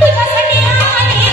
तुझ्यासाठी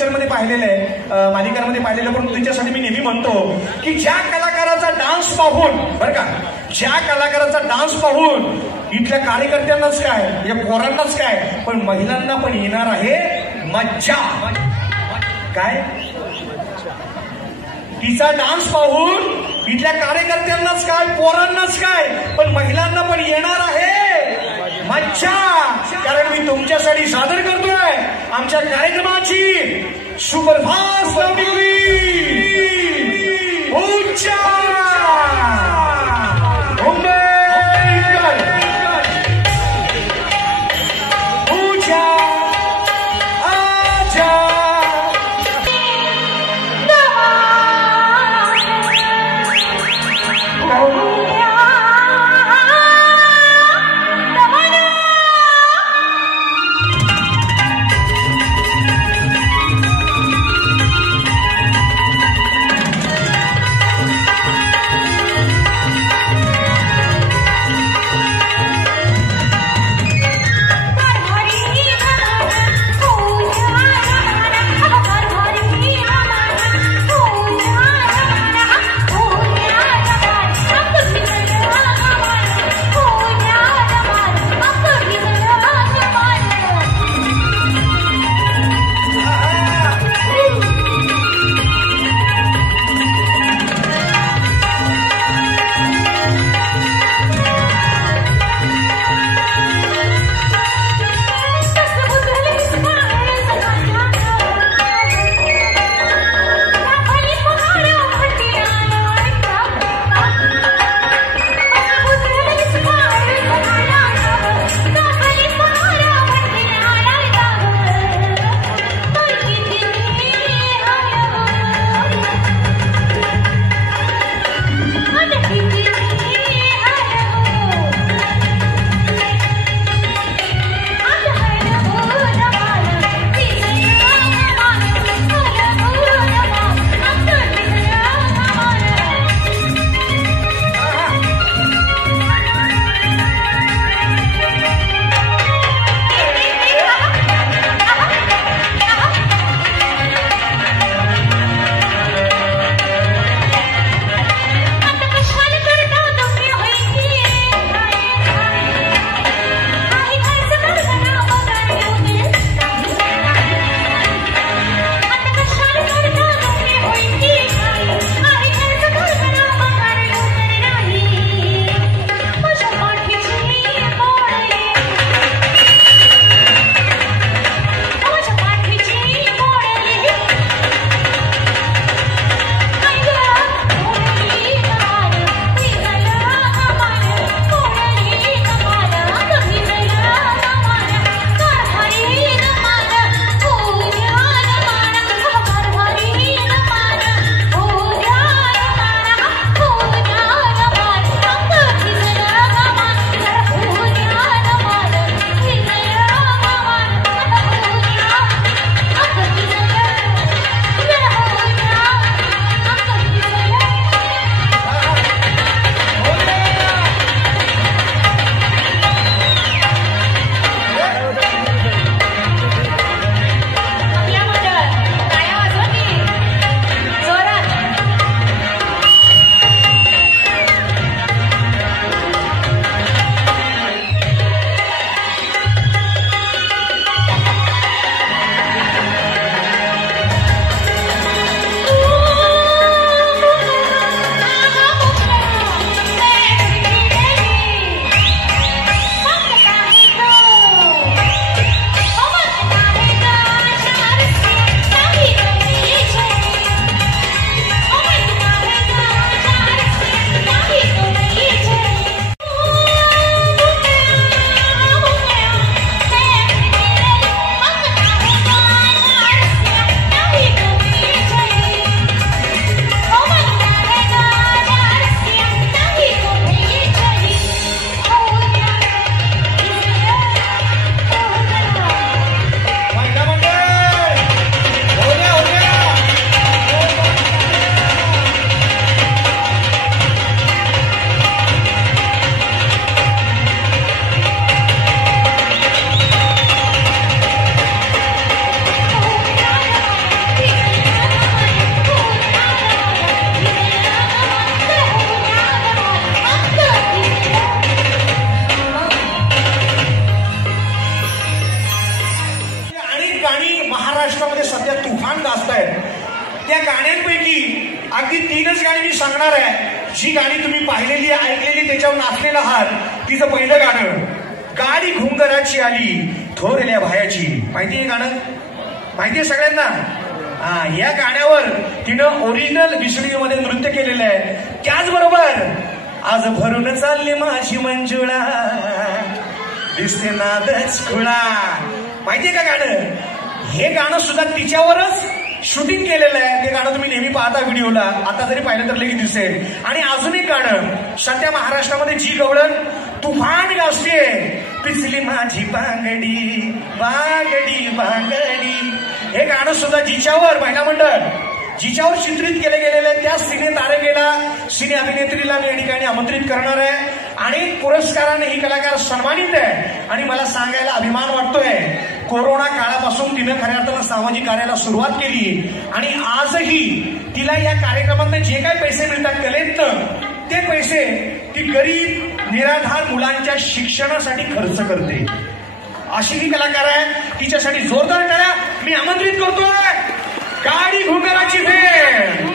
पिक्चरमध्ये पाहिलेलं आहे, मालिकांमध्ये पाहिलेलं, पण तुमच्यासाठी मी नेहमी म्हणतो की ज्या कलाकाराचा डान्स पाहून, बरं का, ज्या कलाकाराचा डान्स पाहून इथल्या कार्यकर्त्यांनाच काय, या पोरांनाच काय, पण महिलांना पण येणार आहे मज्जा. काय तिचा डान्स पाहून इथल्या कार्यकर्त्यांनाच काय, पोरांनाच काय, पण महिलांना पण येणार आहे मज्जा. कारण मी तुमच्यासाठी सादर करतोय आमच्या कार्यक्रमाची सुपरफास्ट वाजतायत. त्या गाण्यांपैकी अगदी 3च गाणी मी सांगणार आहे. जी गाणी तुम्ही पाहिलेली ऐकलेली त्याच्यावर नाचलेला आहात. तिचं पहिलं गाणं, गाडी घुंगराची आली थोरल्या भायाची. माहितीये गाणं? माहितीये सगळ्यांना? या गाण्यावर तिनं ओरिजिनल विसळीमध्ये नृत्य केलेलं आहे. त्याचबरोबर आज भरून चालली माझी मंजुळा दिसते नादच खुळा. माहितीये का गाणं? हे गाणं सुद्धा तिच्यावरच शूटिंग केलेलं आहे. ते गाणं तुम्ही नेहमी पाहता व्हिडिओला. आता जरी पाहिलं तर लगेच दिसेल. आणि अजून एक गाणं सध्या महाराष्ट्रामध्ये जी गवळण तुफान गाजते, पिचली माझी बांगडी बांगडी बांगडी. हे गाणं सुद्धा जिच्यावर महिला मंडळ जिच्यावर चित्रित केले गेलेले आहे त्या सिने तारकेला, सिने अभिनेत्रीला मी या ठिकाणी आमंत्रित करणार आहे. आणि पुरस्काराने ही कलाकार सन्मानित आहे. आणि मला सांगायला अभिमान वाटतोय, कोरोना काळापासून तिनं खऱ्या अर्थानं सामाजिक कार्याला सुरुवात केली. आणि आजही तिला या कार्यक्रमातून जे काही पैसे मिळतात कलेतनं, ते पैसे ती गरीब निराधार मुलांच्या शिक्षणासाठी खर्च करते. अशी ही कलाकार आहे. तिच्यासाठी जोरदार करा. मी आमंत्रित करतोय गाडी घुंगराची फेम,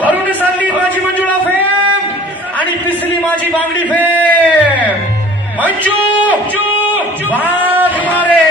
भरून चालली माझी मंजुळा फेम आणि पिसली माझी बांगडी फेम, मंजू वाघमारे.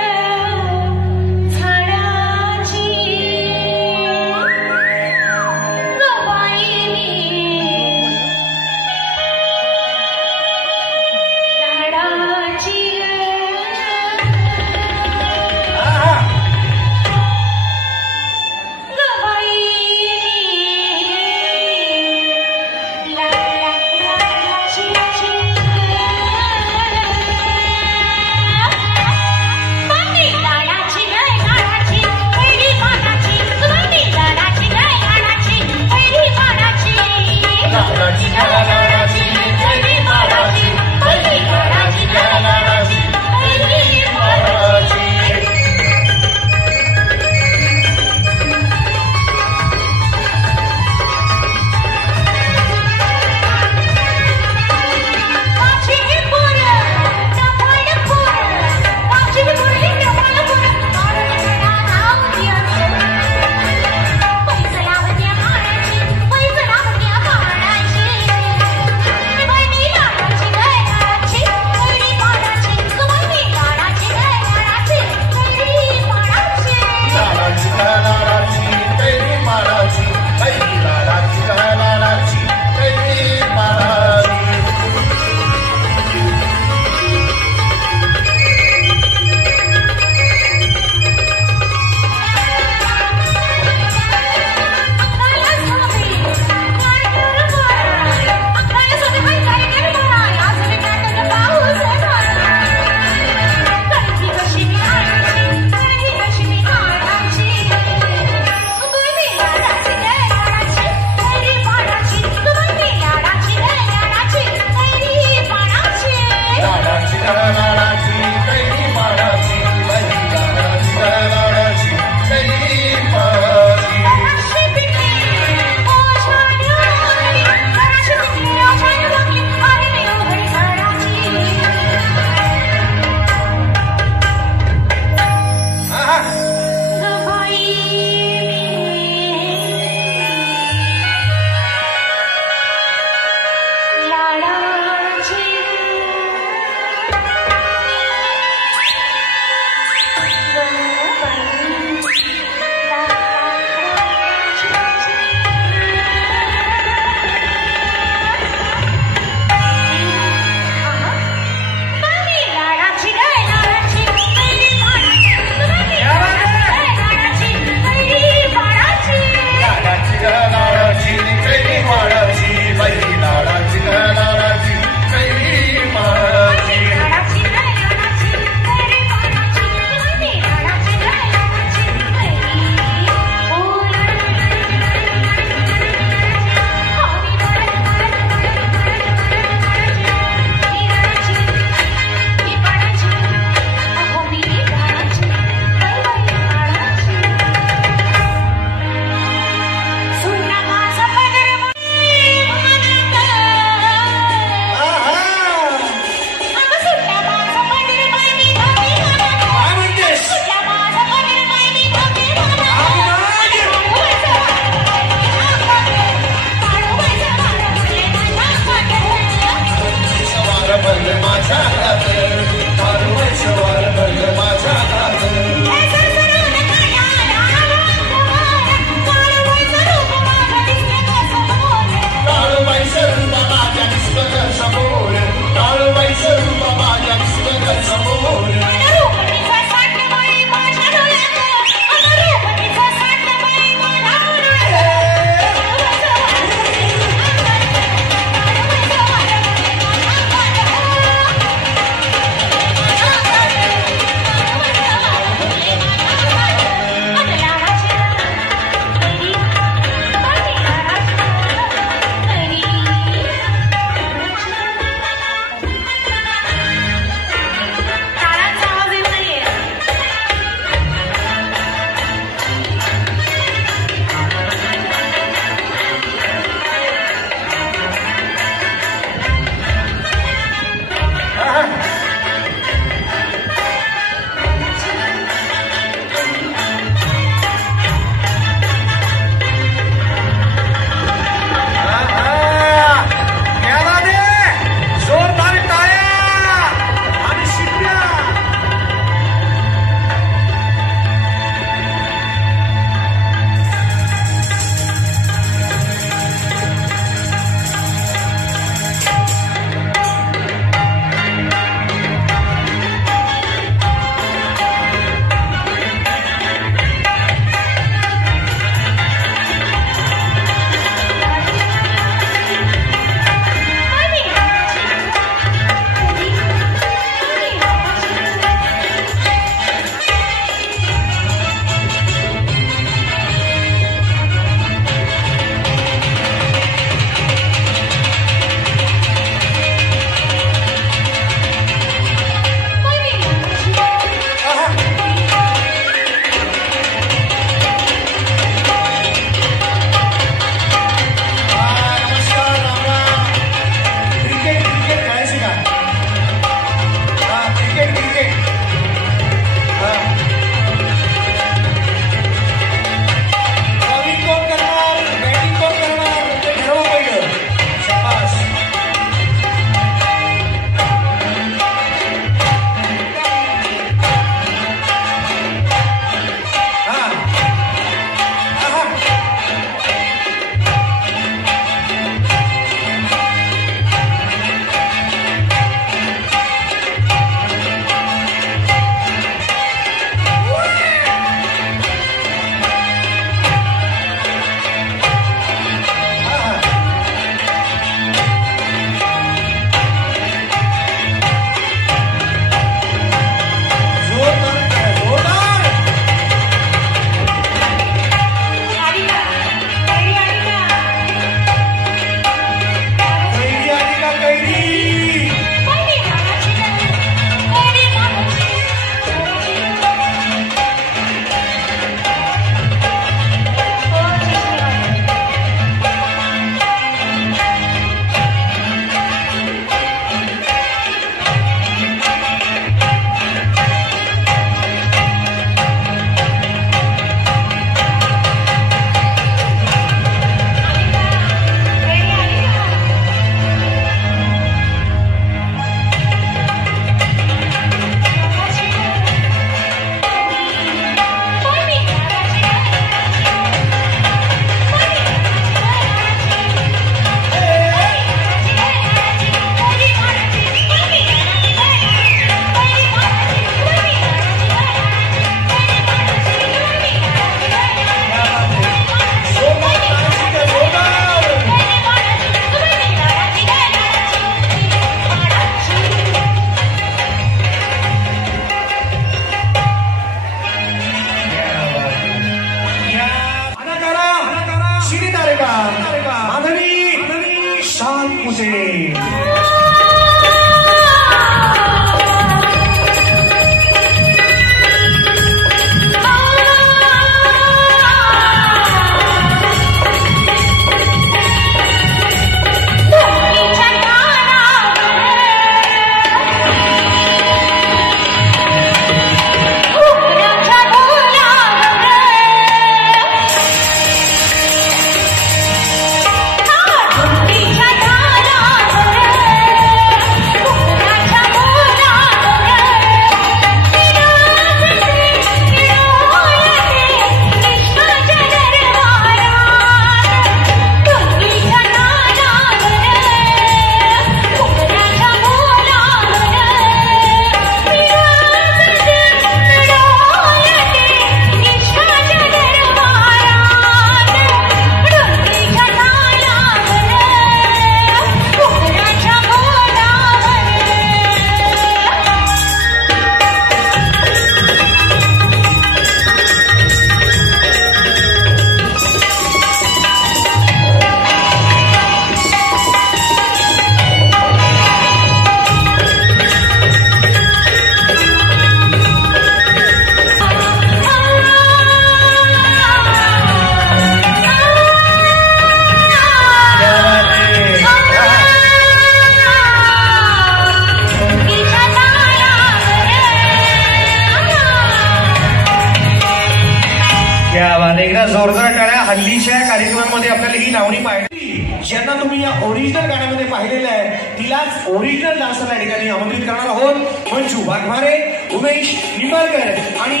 क्या बात, एकदा जोरदार टाळ्या. हल्लीच्या कार्यक्रमामध्ये आपल्याला ही लावणी पाहिली. ज्यांना तुम्ही या ओरिजिनल गाण्यामध्ये पाहिलेलं आहे तिलाच ओरिजिनल डान्सरला या ठिकाणी आमंत्रित करणार आहोत. मंजू वाघमारे, उमेश निंबाळकर आणि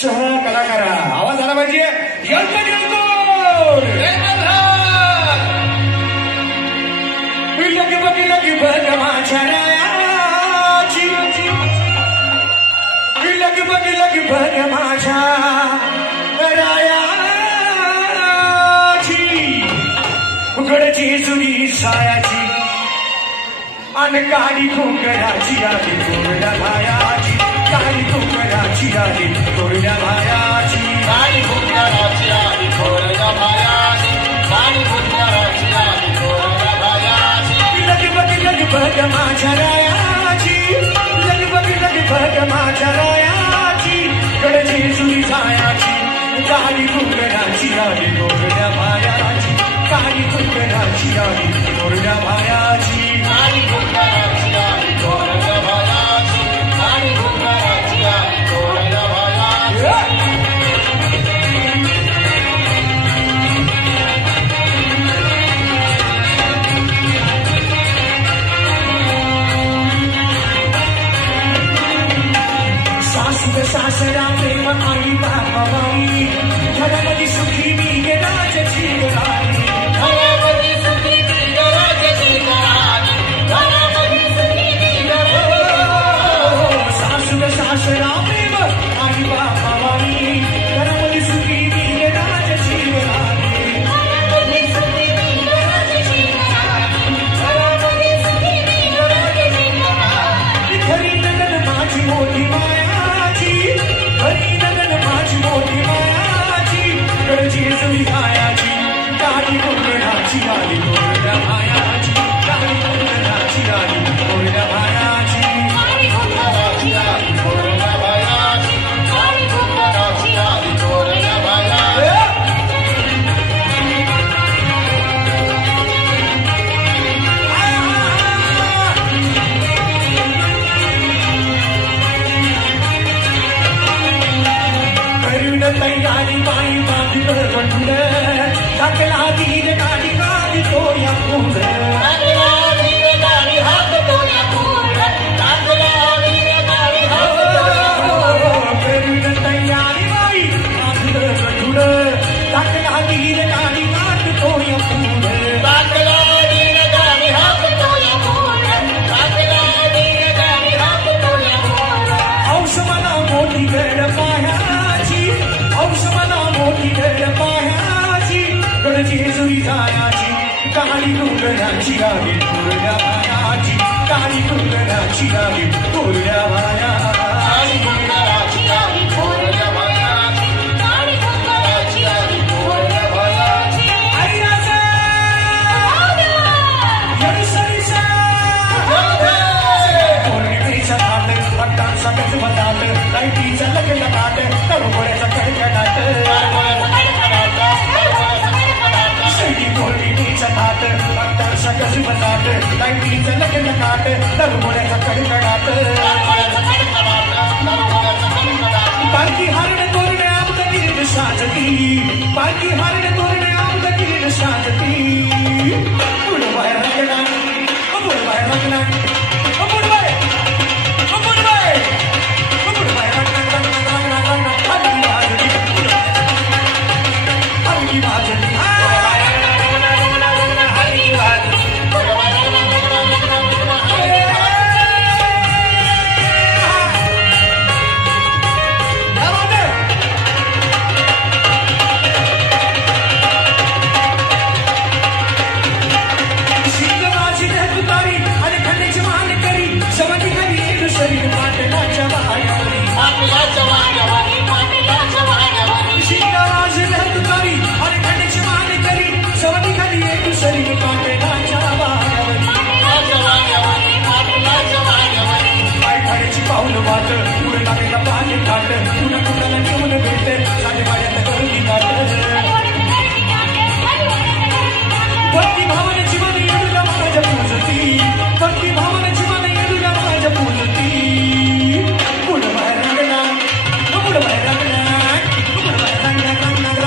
सह कलाकार. आवाज आला पाहिजे. लग बग लग बग माझ्या रायाची, लग बग लग बग माझ्या रायाची, उघडची जुनी सायाची अन काळी घुंगराची आली तोरड्या भायाची, काळी घुंगराची आली तोरड्या भायाची, काळी घुंगराची आली तोरड्या भायाची, काळी घुंगराची आली तोरड्या भायाची. लग बग लग बग माझ्या रायाची, लग बग लग बग माझ्या रायाची, गडची जुनी सायाची, काळी घुंगराची आली तोरड्या भायाची, काळी घुंगराची आली तोरड्या भायाची, काळी घुंगराची आली तोरड्या भायाची, काळी घुंगराची आली तोरड्या भायाची. सासू सासरा प्रेम आई बाबाई, घरामध्ये सुखी मी राजाची राणी, घरामध्ये सुखी मी राजाची राणी, घरामध्ये सुखी मी सासू सासरा प्रेम आई बाबाई, घरामध्ये सुखी मी राजाची राणी, घरामध्ये सुखी मी राजाची राणी, घरामध्ये सुखी मी राजाची राणी. खरी नगर माझी मोठी मायाची, खरी नगर माझी मोठी मायाची, गडची जुनी सायाची, काळी घुंगराची आली तोरड्या भायाची, काळी घुंगराची आली तोरड्या भायाची, काळी घुंगराची आली तोरड्या भायाची, काळी घुंगराची आली तोरड्या भायाची. तयारी बाई बांधलं बंधुलं, टाकला धीर गाडी गाडी तो या फुल, टाकला धीर गाडी हात तो या फुल, टाकला धीर गाडी हात. करून तयारी बाई बांधलं बंधुलं, टाकला धीर गाडी हात तो या फुल, टाकला धीर गाडी हात तो या फुल, टाकला धीर गाडी हात तो या फुल. हौस मला मोठी गड पायाची, हौस मला मोठी गड पायाची, गडची जुनी सायाची, काळी घुंगराची आली तोरड्या भायाची, काळी घुंगराची आली तोरड्या भायाची, काळी घुंगराची आली तोरड्या भायाची, काळी घुंगराची आली तोरड्या भायाची. आई राजा यरुसरीचा पौर्णिमेचा थाट, भक्तांचा गजबजाट, लाईटीचा लगलगाट, तळमळ्याचा कडकडाट, पौर्णिमेचा थाट, भक्तांचा गजबजाट, लाईटीचा लगलगाट, तळमळ्याचा कडकडाट. पालखी हारण तोरणे आमदगिरीन साजती, पालखी हारण तोरणे आमदगिरीन साजती, पुढबाय रंगला, पुढबाय रंगला, पुढबाय, पुढबाय, पुढबाय रंगला, हलकी वाजली, हलकी वाजली, हलकी वाजली. पाऊल वाट पुढे टाकायला पाणी काट, पुन्हा कुणाला घेऊन भेटते साडे पाण्यात करून काट. भक्ती भावनेची मन येडूला माझ्या पूजती, भक्ती भावनेची मन येडूला माझ्या पूजती. पुढं बाहेर लागला, पुढं बाहेर लागला, पुढं बाहेर लागला.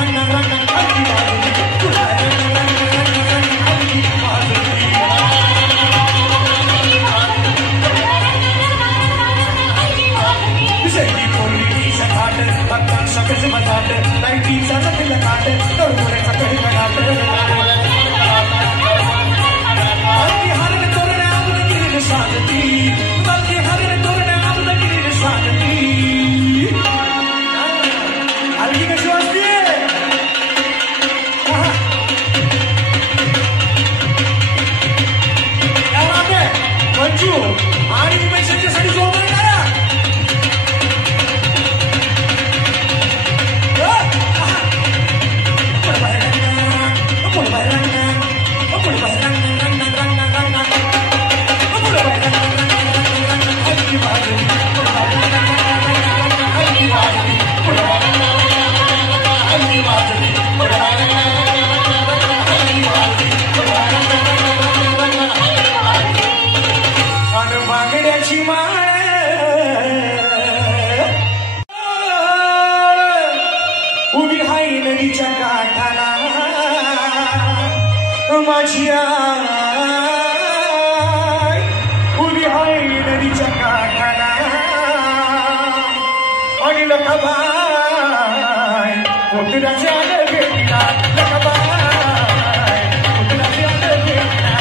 आणि लखाबाई पोतुराच्या भेटीला लखाबाई पोतुराच्या भेटीला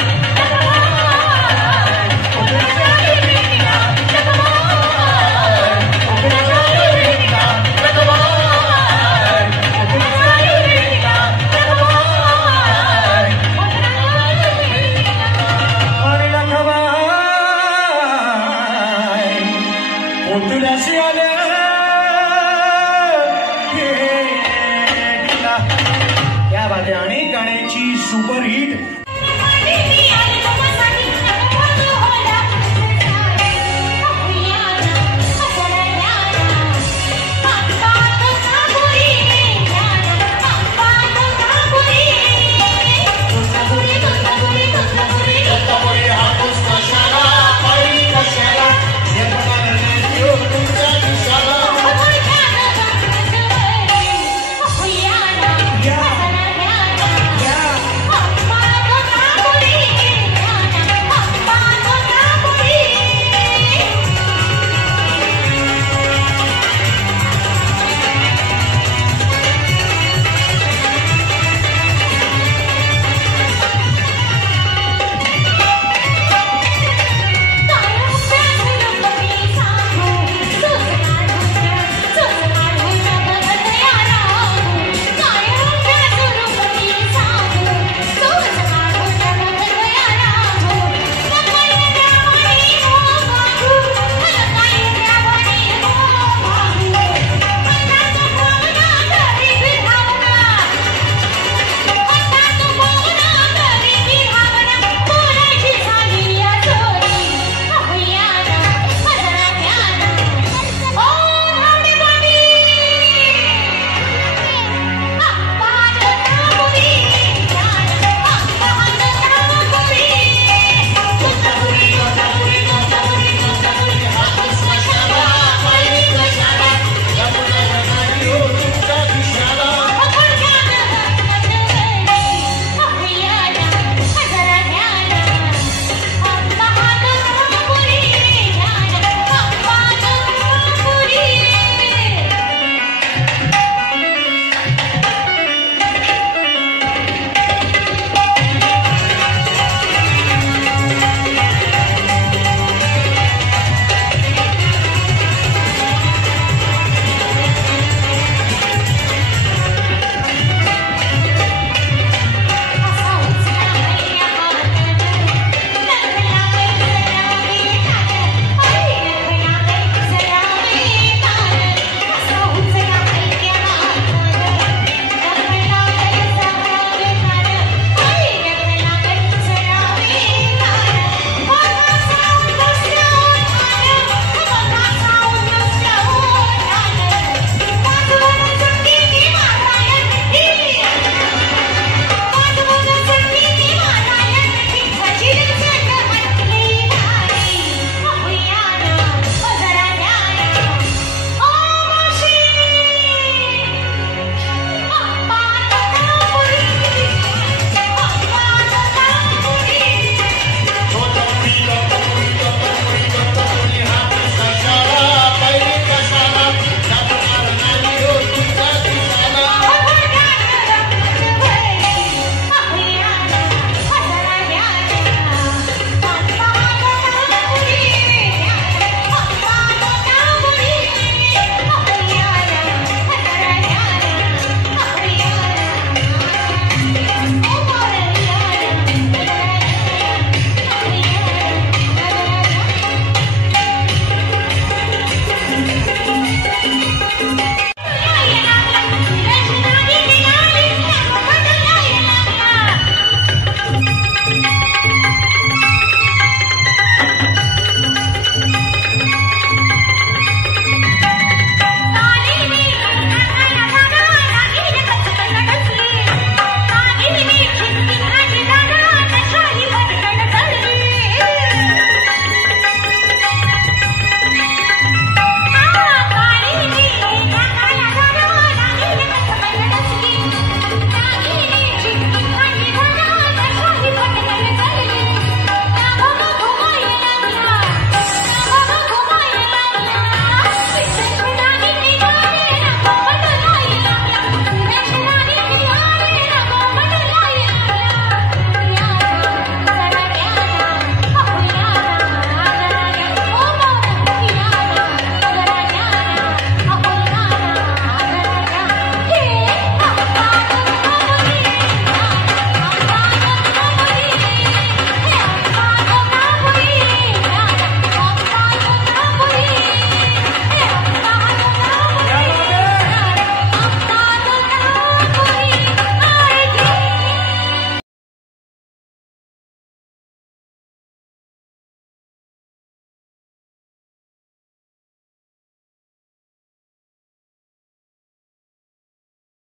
या बाते अनेक गाण्याची सुपरहिट